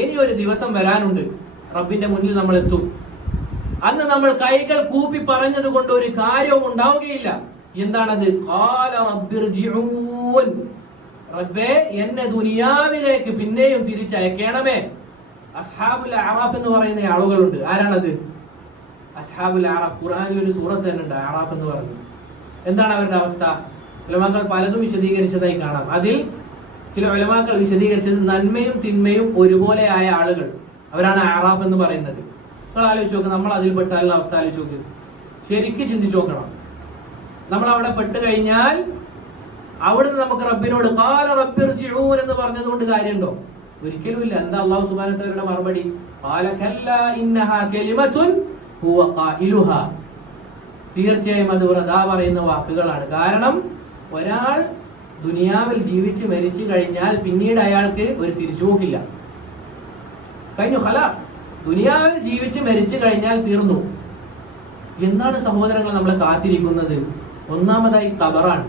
ഇനി ഒരു ദിവസം വരാനുണ്ട്, റബ്ബിന്റെ മുന്നിൽ നമ്മൾ എത്തും. അന്ന് നമ്മൾ കൈകൾ കൂപ്പി പറഞ്ഞത് കൊണ്ട് ഒരു കാര്യവും ഉണ്ടാവുകയില്ല. എന്താണത്? ഖാല റബ്ബിർജിഊൻ, റബ്ബേ എന്നെ ദുനിയാവിലേക്ക് പിന്നെയും തിരിച്ചയക്കണമേ. അസ്ഹാബുൽ അറാഫ് എന്ന് പറയുന്ന ആളുകളുണ്ട്. ആരാണത്? അസ്ഹാബുൽ അറാഫ്. ഖുർആനിൽ ഒരു സൂറത്ത് തന്നെ ഉണ്ട് അറാഫ് എന്ന് പറഞ്ഞു. എന്താണ് അവരുടെ അവസ്ഥ? ഉലമാക്കൾ പലതും വിശദീകരിച്ചതായി കാണാം. അതിൽ ചില ഉലമാക്കൾ വിശദീകരിച്ചത് നന്മയും തിന്മയും ഒരുപോലെ ആയ ആളുകൾ, അവരാണ് അറാഫ് എന്ന് പറയുന്നത്. നിങ്ങൾ ആലോചിച്ച് നോക്ക്, നമ്മൾ അതിൽ പെട്ടാലുള്ള അവസ്ഥ ആലോചിച്ച് നോക്ക്, ശരിക്കും ചിന്തിച്ചു നോക്കണം. നമ്മൾ അവിടെ പെട്ട് കഴിഞ്ഞാൽ അവിടുന്ന് നമുക്ക് റബ്ബിനോട് ഖാല റബ്ബിർജിഊൻ എന്ന് പറഞ്ഞതുകൊണ്ട് കാര്യമുണ്ടോ? ഒരിക്കലുമില്ല. എന്താ അല്ലാഹു സുബ്ഹാനഹു വ തആലയുടെ മറുപടി? ഖാല കല്ലാ ഇന്നഹാ കലിമത്തുൻ ഹുവ ഖായിലുഹാ, തീർച്ചയായും അത് വൃഥാ പറയുന്ന വാക്കുകളാണ്. കാരണം ഒരാൾ ദുനിയാവിൽ ജീവിച്ച് മരിച്ചു കഴിഞ്ഞാൽ പിന്നീട് അയാൾക്ക് ഒരു തിരിച്ചുപോക്കില്ല. കഴിഞ്ഞു, ഖലാസ്. ദുനിയാവിൽ ജീവിച്ച് മരിച്ചു കഴിഞ്ഞാൽ തീർന്നു. എന്താണ് സഹോദരങ്ങൾ നമ്മളെ കാത്തിരിക്കുന്നത്? ഒന്നാമതായി ഖബറാണ്.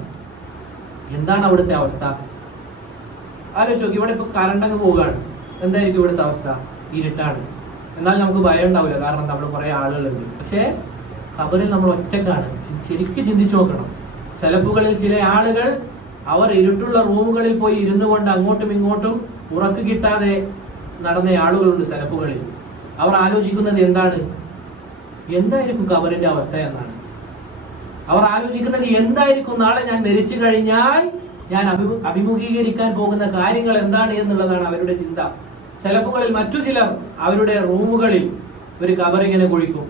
എന്താണ് അവിടുത്തെ അവസ്ഥ? ആലോചിച്ച് നോക്കി. ഇവിടെ ഇപ്പൊ കറണ്ട് അങ്ങ് പോവുകയാണ്, എന്തായിരിക്കും ഇവിടുത്തെ അവസ്ഥ? ഇരുട്ടാണ്. എന്നാൽ നമുക്ക് ഭയം ഉണ്ടാവില്ല, കാരണം നമ്മൾ കുറെ ആളുകളുണ്ട്. പക്ഷേ ഖബറിൽ നമ്മൾ ഒറ്റക്കാണ്. ശരിക്കും ചിന്തിച്ചു നോക്കണം. സലഫുകളിൽ ചില ആളുകൾ അവർ ഇരുട്ടുള്ള റൂമുകളിൽ പോയി ഇരുന്നു കൊണ്ട് അങ്ങോട്ടും ഇങ്ങോട്ടും ഉറക്ക് കിട്ടാതെ നടന്ന ആളുകളുണ്ട് സലഫുകളിൽ. അവർ ആലോചിക്കുന്നത് എന്താണ്? എന്തായിരിക്കും ഖബറിന്റെ അവസ്ഥ എന്നാണ് അവർ ആലോചിക്കുന്നത്. എന്തായിരിക്കും നാളെ ഞാൻ മരിച്ചു കഴിഞ്ഞാൽ ഞാൻ അഭിമുഖീകരിക്കാൻ പോകുന്ന കാര്യങ്ങൾ എന്താണ് എന്നുള്ളതാണ് അവരുടെ ചിന്ത. സലഫുകളിൽ മറ്റു ചിലർ അവരുടെ റൂമുകളിൽ ഒരു ഖബറിങ്ങനെ കുഴിക്കും,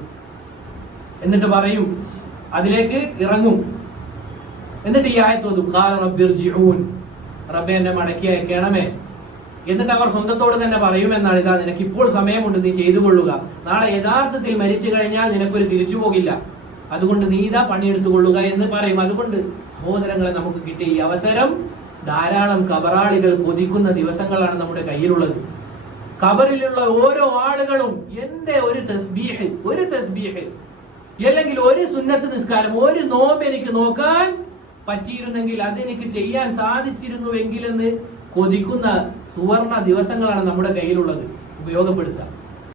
എന്നിട്ട് പറയും, അതിലേക്ക് ഇറങ്ങും, എന്നിട്ട് ഈ ആയത്ത് ഓതും, ഖാല റബ്ബിർജിഊൻ, റബ്ബേ എന്നെ മടക്കി അയക്കണമേ. എന്നിട്ട് അവർ സ്വന്തത്തോട് തന്നെ പറയുമെന്നാണ്, ഇതാ നിനക്ക് ഇപ്പോൾ സമയമുണ്ട്, നീ ചെയ്തു കൊള്ളുക. നാളെ യഥാർത്ഥത്തിൽ മരിച്ചു കഴിഞ്ഞാൽ നിനക്കൊരു തിരിച്ചു പോകില്ല, അതുകൊണ്ട് നീ ഇതാ പണിയെടുത്തുകൊള്ളുക എന്ന് പറയും. അതുകൊണ്ട് സഹോദരങ്ങളെ, നമുക്ക് കിട്ടിയ ഈ അവസരം ധാരാളം ഖബറാളികൾ കൊതിക്കുന്ന ദിവസങ്ങളാണ് നമ്മുടെ കയ്യിലുള്ളത്. ഖബറിലുള്ള ഓരോ ആളുകളും എന്റെ ഒരു തസ്ബീഹ് അല്ലെങ്കിൽ ഒരു സുന്നത്ത് നിസ്കാരം, ഒരു നോമ്പ് എനിക്ക് നോക്കാൻ പറ്റിയിരുന്നെങ്കിൽ, അതെനിക്ക് ചെയ്യാൻ സാധിച്ചിരുന്നുവെങ്കിലെന്ന് കൊതിക്കുന്ന സുവർണ ദിവസങ്ങളാണ് നമ്മുടെ കയ്യിലുള്ളത്. ഉപയോഗപ്പെടുത്തുക.